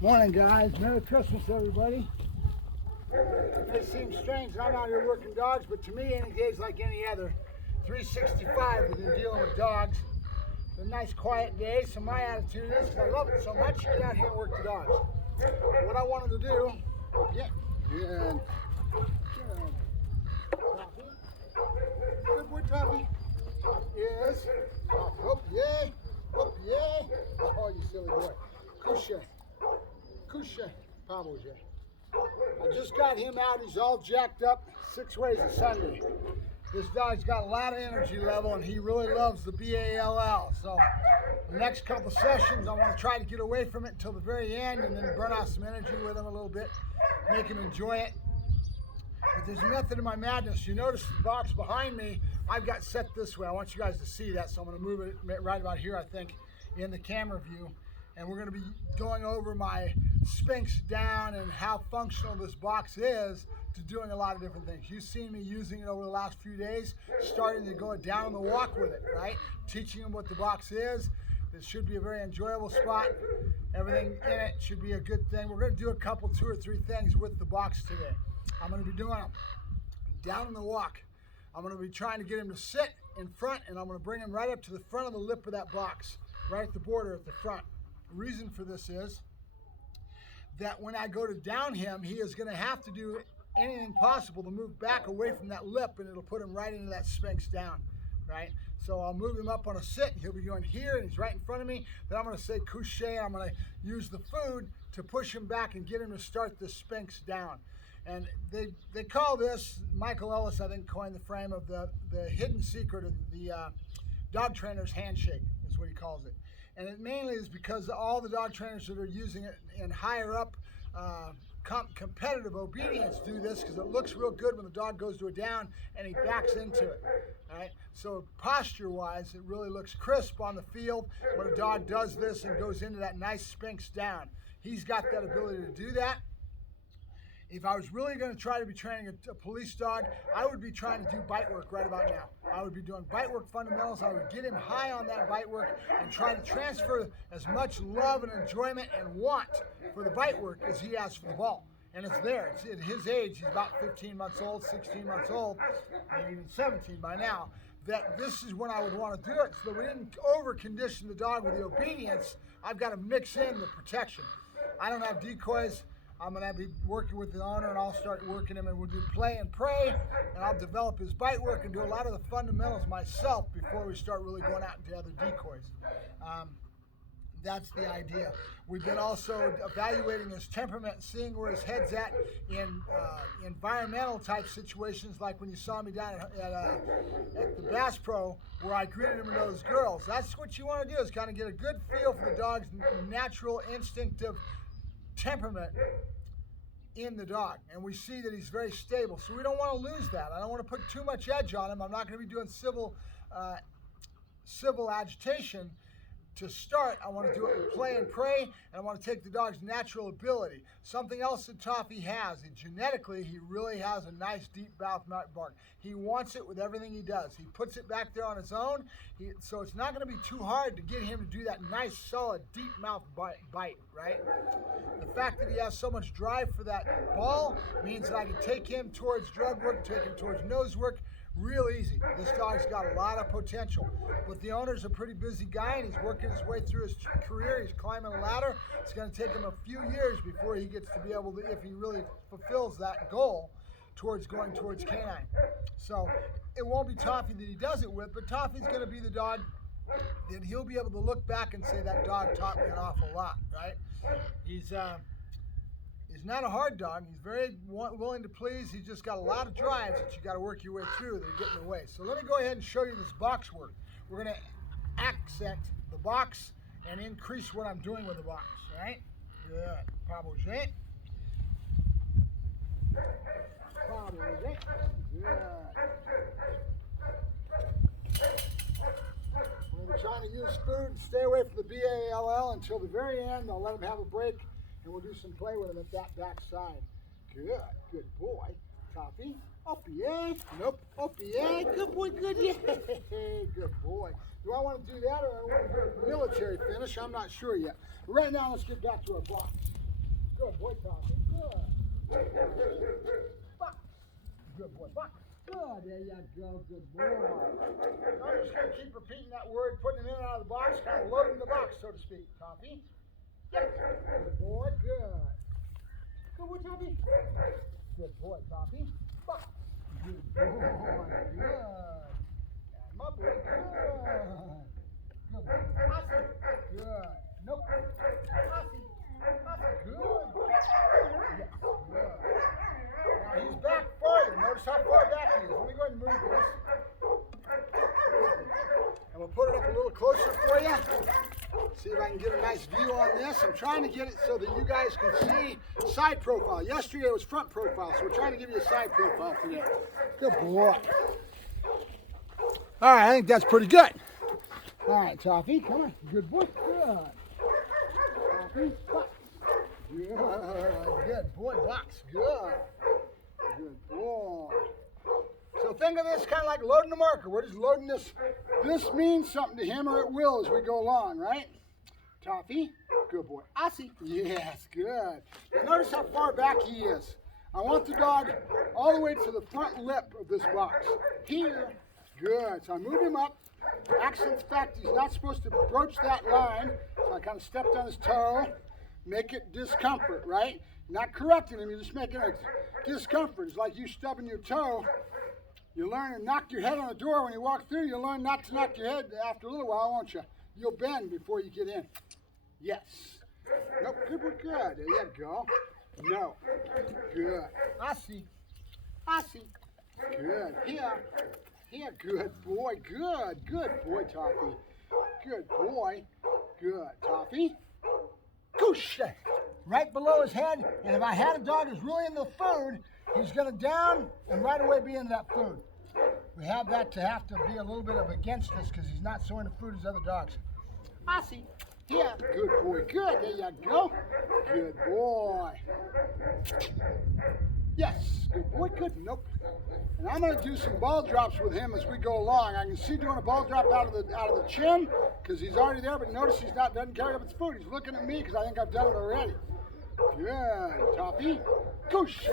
Morning, guys. Merry Christmas, everybody. It may seem strange that I'm out here working dogs, but to me, any day's like any other. 365 we've been dealing with dogs. It's a nice, quiet day, so my attitude is, because I love it so much, get out here and work the dogs. What I wanted to do, good. Toffie. Good boy, Toffie. Is, oh, yay, oh, you silly boy. Couche, probably. I just got him out. He's all jacked up 6 ways to Sunday. This dog's got a lot of energy level, and he really loves the BALL. So the next couple sessions, I want to try to get away from it until the very end, and then burn off some energy with him a little bit, make him enjoy it. But there's a method to my madness. You notice the box behind me, I've got set this way. I want you guys to see that, so I'm going to move it right about here, I think, in the camera view. And we're going to be going over my Sphinx down and how functional this box is to doing a lot of different things. You've seen me using it over the last few days, starting to go down the walk with it, right? Teaching them what the box is. This should be a very enjoyable spot. Everything in it should be a good thing. We're going to do a couple, 2 or 3 things with the box today. I'm going to be doing them down in the walk. I'm going to be trying to get him to sit in front, and I'm going to bring him right up to the front of the lip of that box, right at the border at the front. The reason for this is that when I go to down him, he is going to have to do anything possible to move back away from that lip, and it'll put him right into that Sphinx down, right? So I'll move him up on a sit, and he'll be going here, and he's right in front of me. Then I'm going to say couche, and I'm going to use the food to push him back and get him to start the Sphinx down. And they call this, Michael Ellis, I think, coined the frame of the hidden secret of the dog trainer's handshake, is what he calls it. And it mainly is because all the dog trainers that are using it in higher up competitive obedience do this because it looks real good when the dog goes to a down and he backs into it. Right? So posture-wise, it really looks crisp on the field when a dog does this and goes into that nice Sphinx down. He's got that ability to do that. If I was really going to try to be training a police dog, I would be trying to do bite work right about now. I would be doing bite work fundamentals. I would get him high on that bite work and try to transfer as much love and enjoyment and want for the bite work as he has for the ball. And it's there. It's at his age. He's about 15 months old, 16 months old, maybe even 17 by now. That this is when I would want to do it so that we didn't over-condition the dog with the obedience. I've got to mix in the protection. I don't have decoys. I'm going to be working with the owner, and I'll start working him, and we'll do play and pray, and I'll develop his bite work and do a lot of the fundamentals myself before we start really going out into other decoys. That's the idea. We've been also evaluating his temperament and seeing where his head's at in environmental type situations, like when you saw me down at the Bass Pro where I greeted him with those girls. That's what you want to do, is kind of get a good feel for the dog's natural instinctive temperament in the dog, and we see that he's very stable, so we don't want to lose that. I don't want to put too much edge on him. I'm not going to be doing civil agitation to start. I want to do it with play and pray, and I want to take the dog's natural ability. Something else that Toffie has, genetically, he really has a nice deep mouth bark. He wants it with everything he does. He puts it back there on his own, so it's not going to be too hard to get him to do that nice, solid, deep mouth bite, right? The fact that he has so much drive for that ball means that I can take him towards drug work, take him towards nose work, real easy. This dog's got a lot of potential, but the owner's a pretty busy guy, and he's working his way through his career. He's climbing a ladder. It's going to take him a few years before he gets to be able to, if he really fulfills that goal, towards going towards canine. So it won't be Toffie that he does it with, but Toffie's going to be the dog that he'll be able to look back and say, that dog taught me an awful lot, right? He's not a hard dog. He's very willing to please. He's just got a lot of drives that you got to work your way through that get in the way. So let me go ahead and show you this box work. We're going to accent the box and increase what I'm doing with the box, right? Good. Probably. Good. We're going to be trying to use food and stay away from the BALL until the very end. I'll let him have a break, and we'll do some play with him at that back side. Good boy. Toffie, up, yeah. Nope, up, yeah. Good boy, good, yeah. Good boy. Do I want to do that, or I want to do a military finish? I'm not sure yet. But right now, let's get back to our box. Good boy, Toffee. Good. Buck. Good boy, Buck. Good. There you go. Good boy. So I'm just going to keep repeating that word, putting it in and out of the box, kind of loading the box, so to speak. Toffie. Yep. Good boy. Good. Good boy, Toffie. Good boy, Toffie. Buck. Good boy. Good. And my boy. Good. Good boy. Toffie. Good. Nope. Toffie. Good. Yes. Good. Now he's back farther. Notice how far back he is. Let me go ahead and move this. And we'll put it up a little closer for you. See if I can get a nice view on this. I'm trying to get it so that you guys can see side profile. Yesterday it was front profile, so we're trying to give you a side profile today. Good boy. All right, I think that's pretty good. All right, Toffie, come on. Good boy. Good. Toffie, box. Good. Good boy, box. Good. Good boy. So think of this kind of like loading a marker. We're just loading this. This means something to him, or it will as we go along, right? Toffie, good boy. Aussie, yes, good. Now notice how far back he is. I want the dog all the way to the front lip of this box. Here, good. So I move him up. Accent fact, he's not supposed to broach that line. So I kind of stepped on his toe. Make it discomfort, right? Not correcting him, you're just making it discomfort. It's like you stubbing your toe. You learn to knock your head on the door when you walk through. You'll learn not to knock your head after a little while, won't you? You'll bend before you get in. Yes. Nope, good, good, good. There you go. No. Good. I see. I see. Good. Here. Here. Good boy. Good. Good boy, Toffie. Good boy. Good. Toffie. Goosh. Right below his head. And if I had a dog who's really into food, he's going to down and right away be into that food. We have that to have to be a little bit of against us because he's not so into food as other dogs. I see. Yeah. Good boy. Good. There you go. Good boy. Yes. Good boy. Good. Nope. And I'm going to do some ball drops with him as we go along. I can see doing a ball drop out of the chin because he's already there. But notice he's not doesn't carry up his food. He's looking at me because I think I've done it already. Good. Toffie. Goosh.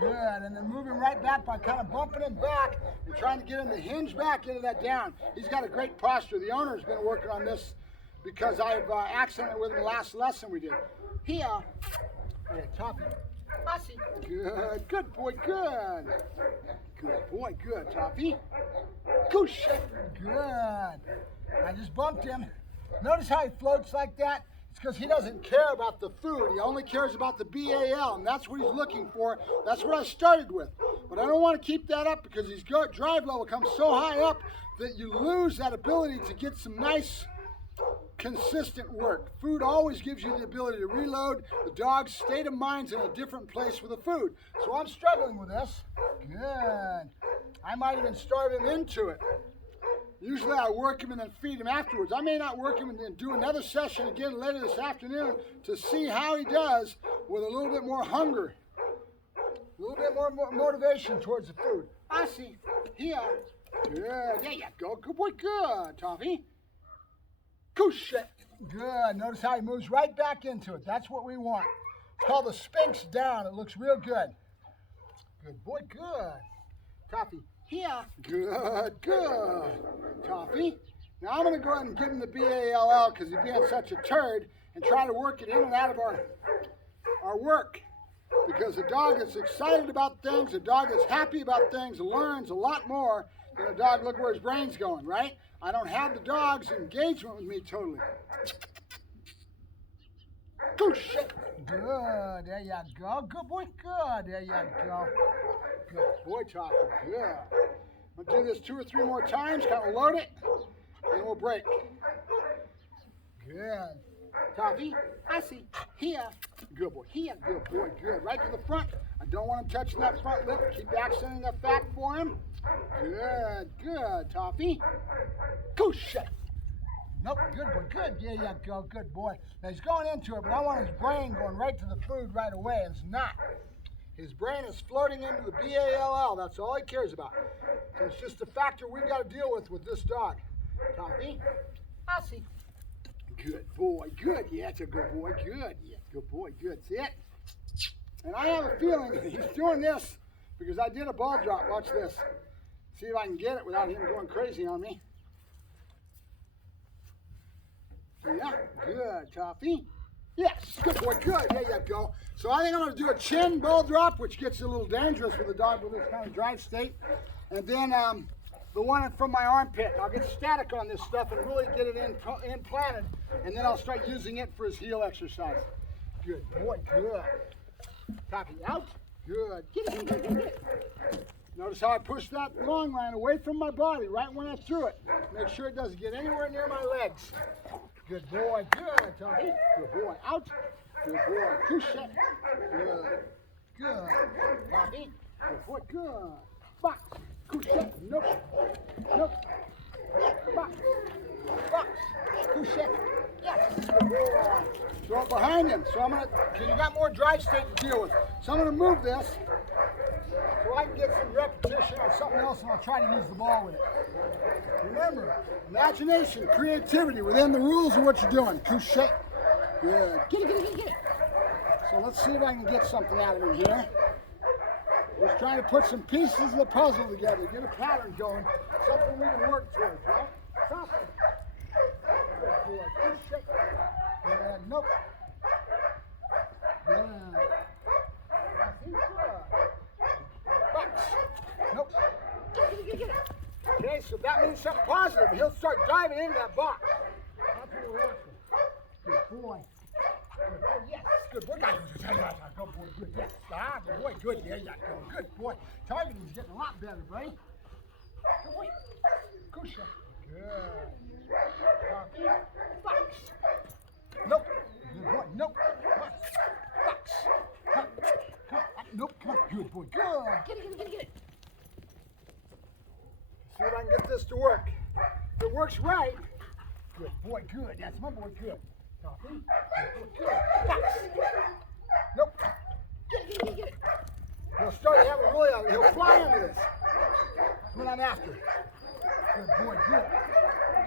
Good, and then moving right back by kind of bumping him back and trying to get him to hinge back into that down. He's got a great posture. The owner's been working on this because I've accented with him the last lesson we did. Here, yeah, Toffie. Aussie. Good, good boy, good. Good boy, good, Toffie. Goosh. Good. I just bumped him. Notice how he floats like that? Because he doesn't care about the food. He only cares about the BAL, and that's what he's looking for. That's what I started with. But I don't want to keep that up because his drive level comes so high up that you lose that ability to get some nice, consistent work. Food always gives you the ability to reload. The dog's state of mind's in a different place with the food. So I'm struggling with this. Good. I might even starve him into it. Usually I work him and then feed him afterwards. I may not work him and then do another session again later this afternoon to see how he does with a little bit more hunger. A little bit more motivation towards the food. I see. Here. Good. There you go. Good boy. Good, Toffie. Goosh. Good. Notice how he moves right back into it. That's what we want. It's called the Sphinx down. It looks real good. Good boy. Good. Toffie. Here. Good, good. Toffie. Now I'm going to go ahead and give him the BALL because he's being such a turd and try to work it in and out of our work. Because the dog is excited about things, the dog is happy about things, learns a lot more than a dog, look where his brain's going, right? I don't have the dog's engagement with me totally. Goosh. Good. There you go. Good boy. Good. There you go. Good boy, Toffie. Good. I'm going to do this 2 or 3 more times, kind of load it, and we'll break. Good. Toffie, I see. Here. Good boy. Here. Good boy. Good. Right to the front. I don't want him touching that front lip. Keep accenting that back for him. Good. Good, Toffie. Goosh. Nope, good boy, good. There you go, good boy. Now he's going into it, but I want his brain going right to the food right away, and it's not. His brain is floating into the BALL. That's all he cares about. So it's just a factor we've got to deal with this dog. Toffie, Aussie. Good boy, good. Yeah, it's a good boy, good. Yeah, good boy, good. See it? And I have a feeling he's doing this because I did a ball drop. Watch this. See if I can get it without him going crazy on me. Yeah, good, Toffee. Yes, good boy, good. There you go. So I think I'm going to do a chin ball drop, which gets a little dangerous with a dog with this kind of drive state. And then the one from my armpit. I'll get static on this stuff and really get it implanted. And then I'll start using it for his heel exercise. Good boy, good. Toffee out. Good. Get it, get it, get it. Notice how I push that long line away from my body right when I threw it. Make sure it doesn't get anywhere near my legs. Good boy, good, Toffee. Good boy, out. Good boy, push it. Good, good. Toffee. Good boy, good. Box, push it. Nope, nope. Box, box, push it. Yes, good boy. Throw it behind him. So I'm gonna, because you got more drive state to deal with. So I'm gonna move this so I can get some repetition on something else, and I'll try to use the ball with it. Remember, imagination, creativity within the rules of what you're doing. Couche. Good. Get it, get it, get it, get it. So let's see if I can get something out of him here. Just trying to put some pieces of the puzzle together, get a pattern going, something we can work towards, right? Stop it. Good boy. Couche. Good. Nope. Good. Box. Nope. Get it. Okay, so that means something positive. He'll start diving into that box. That's what we're after. Good boy. Good boy, yes. Good boy. Good boy, good, yes. Ah, good boy, good. There you go. Good boy. Targeting's getting a lot better, buddy. Good boy. Kusha. Good. Toffee. Box. Nope. Good boy. Nope. Box. Come. Nope. Come on. Good boy. Good. Get it, get it. See if I can get this to work. If it works right, good boy, good. That's my boy, good. Toffee, good, good. Box. Nope. Get it. He'll start to have a really, he'll fly into this. That's what I'm after. Good boy, good.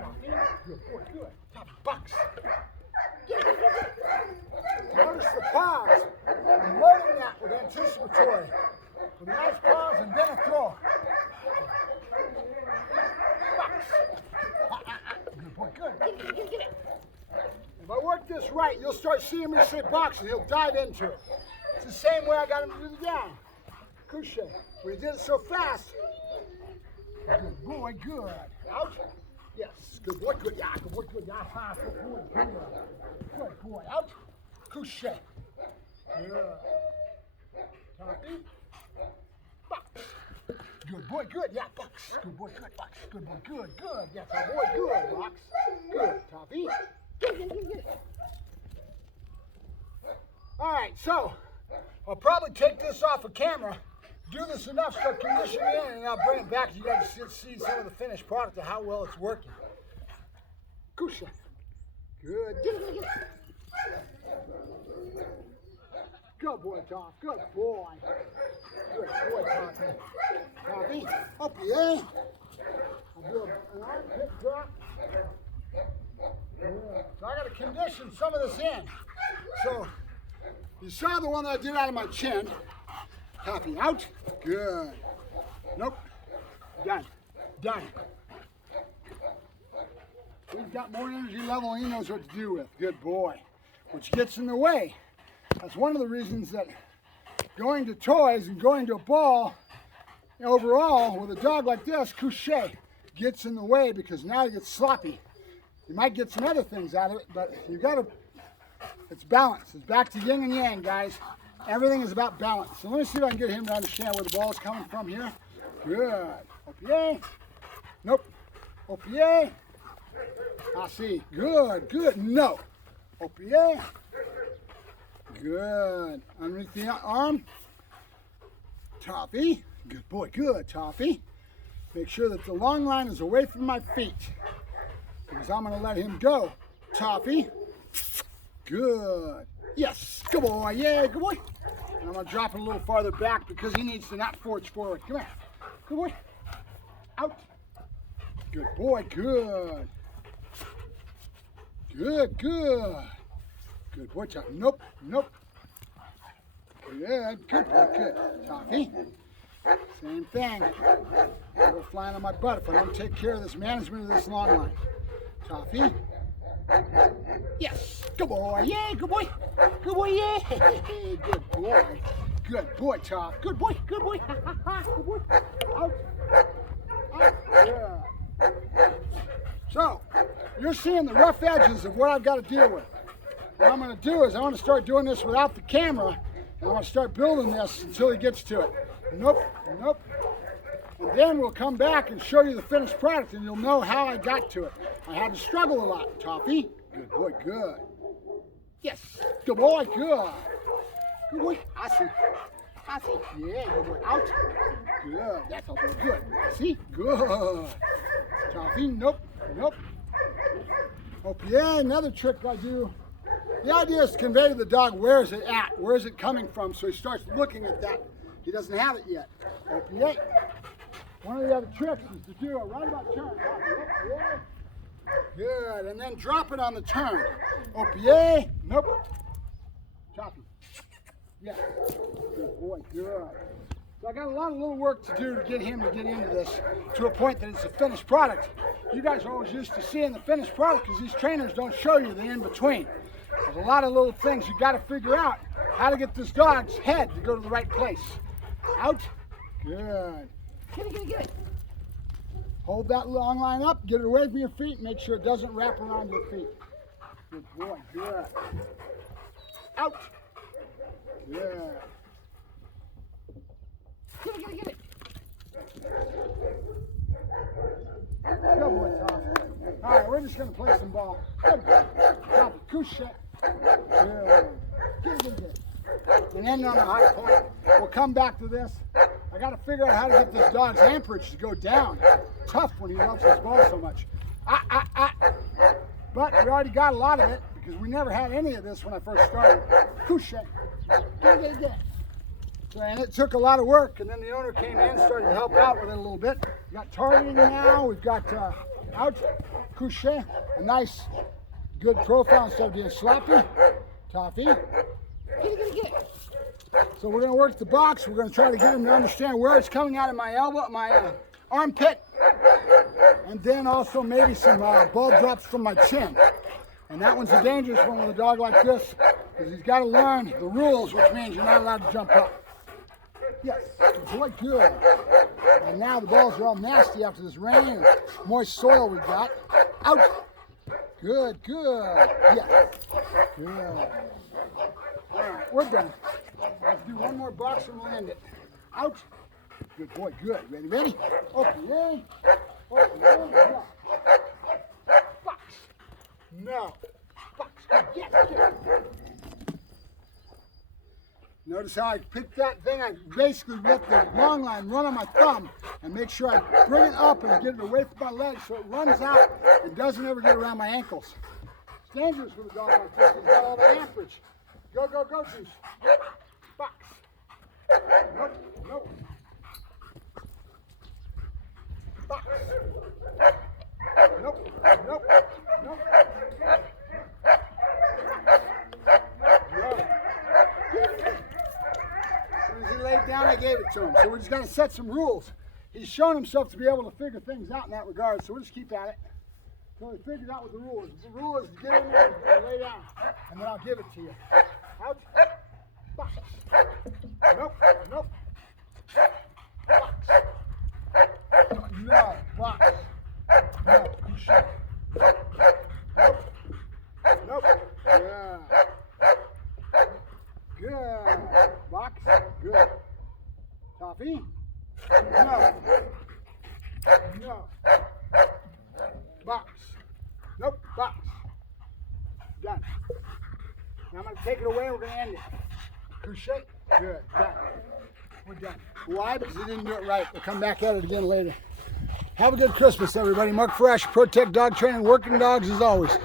Toffee, good boy, good. Toffee, box. Get it. Notice the pause. I'm loading that with anticipatory. With a nice pause and then a throw. Good boy, good. Get it. If I work this right, you'll start seeing me say box and he'll dive into it. It's the same way I got him to do the down. Couche. We did it so fast. Good boy, good. Out. Yes. Good boy, good. Yeah, good boy, good. Yeah, good boy, good. Good boy. Out. Couche. Good. Toffee. Box. Good boy, good. Yeah, box. Good boy, good. Box. Good boy, good. Good. Yeah, good boy, good. Box. Good. Toffee. Get it. All right, so I'll probably take this off of camera, do this enough, start conditioning in, and I'll bring it back so you guys see some of the finished product of how well it's working. Kusha. Good. Get it. Good boy, Tom. Good boy. Good boy, Toffee. Toffee, up the air. I'll do an armpit drop. So I got to condition some of this in. So you saw the one that I did out of my chin. Toffee out. Good. Nope. Done. He's got more energy level and he knows what to do with. Good boy. Which gets in the way. That's one of the reasons that going to toys and going to a ball overall with a dog like this, couche, gets in the way because now you get sloppy. You might get some other things out of it, but you gotta, it's balance. It's back to yin and yang, guys. Everything is about balance. So let me see if I can get him to understand where the ball is coming from here. Good. Opier. Nope. Opier. I see. Good. No. Opier. Good. Underneath the arm. Toffee. Good boy. Good, Toffee. Make sure that the long line is away from my feet, because I'm going to let him go. Toffee. Good. Yes. Good boy. Yeah, good boy. And I'm going to drop it a little farther back because he needs to not forge forward. Come here. Good boy. Out. Good boy. Good. Good. Good boy, Toffee. Nope. Good, good, good. Toffee. Same thing. I'll go flying on my butt if I don't take care of this management of this long line. Toffee. Yes. Good boy. Yeah, good boy. Good boy. Yeah. Good boy. Good boy, Toff. Good boy. Good boy. Good boy. Out. Out. Yeah. So, you're seeing the rough edges of what I've got to deal with. What I'm going to do is I want to start doing this without the camera, and I want to start building this until he gets to it. Nope, nope. And then we'll come back and show you the finished product, and you'll know how I got to it. I had to struggle a lot, Toffie. Good boy, good. Yes, good boy, good. Good boy, Aussie. Aussie, yeah, good boy, out. Good, that's all good. See, good. Toffie, nope, nope. Yeah, another trick I do. The idea is to convey to the dog where is it at, where is it coming from, so he starts looking at that. He doesn't have it yet. Okay. One of the other tricks is to do a roundabout turn. Yeah. Good, and then drop it on the turn. Okay. Nope. Toffie. Yeah. Good boy. Good. So I got a lot of little work to do to get him to get into this to a point that it's a finished product. You guys are always used to seeing the finished product because these trainers don't show you the in-between. There's a lot of little things you got to figure out how to get this dog's head to go to the right place. Out. Good. Get it, get it, get it. Hold that long line up, get it away from your feet, make sure it doesn't wrap around your feet. Good boy, good. Out. Good. Get it, get it, get it. Good boy, Tom. All right, we're just going to play some ball. Good boy. Toffie, couche. Good. Get it, get it, get it. And end on a high point. We'll come back to this. I got to figure out how to get this dog's amperage to go down. Tough when he loves his ball so much. But we already got a lot of it because we never had any of this when I first started. Couche. Get. So, and it took a lot of work, and then the owner came in and started to help out with it a little bit. We got targeting now. We've got out, couche, a nice, good profile instead of being sloppy. Toffie. Get. So we're going to work the box. We're going to try to get him to understand where it's coming out of my elbow, my armpit, and then also maybe some ball drops from my chin. And that one's a dangerous one with a dog like this because he's got to learn the rules, which means you're not allowed to jump up. Yes, boy, good. And now the balls are all nasty after this rain and moist soil we got. Out. Good. Yeah. Good. All right, we're done. Let's do one more box and we'll end it. Out. Good boy, good. Ready? Okay. Yeah. Box. No. Box. Yes. Notice how I picked that thing. I basically let the long line run on my thumb and make sure I bring it up and get it away from my legs so it runs out and doesn't ever get around my ankles. It's dangerous with a dog like this. He's got all the amperage. Go, Juice. Box. Nope. Box. Nope. Down, I gave it to him. So we're just going to set some rules. He's shown himself to be able to figure things out in that regard, so we'll just keep at it until he figures out what the rule is. The rule is to get in there and lay down, and then I'll give it to you. Out. Box. Nope. Box. No. Box. No. Shut. Nope. Yeah. Good. Box. Good. Toffie? No. Box. Nope. Box. Done. Now I'm going to take it away and we're going to end it. Couche. Good. Done. We're done. Why? Because he didn't do it right. We'll come back at it again later. Have a good Christmas, everybody. Mark Fresh, Protect Dog Training, working dogs as always.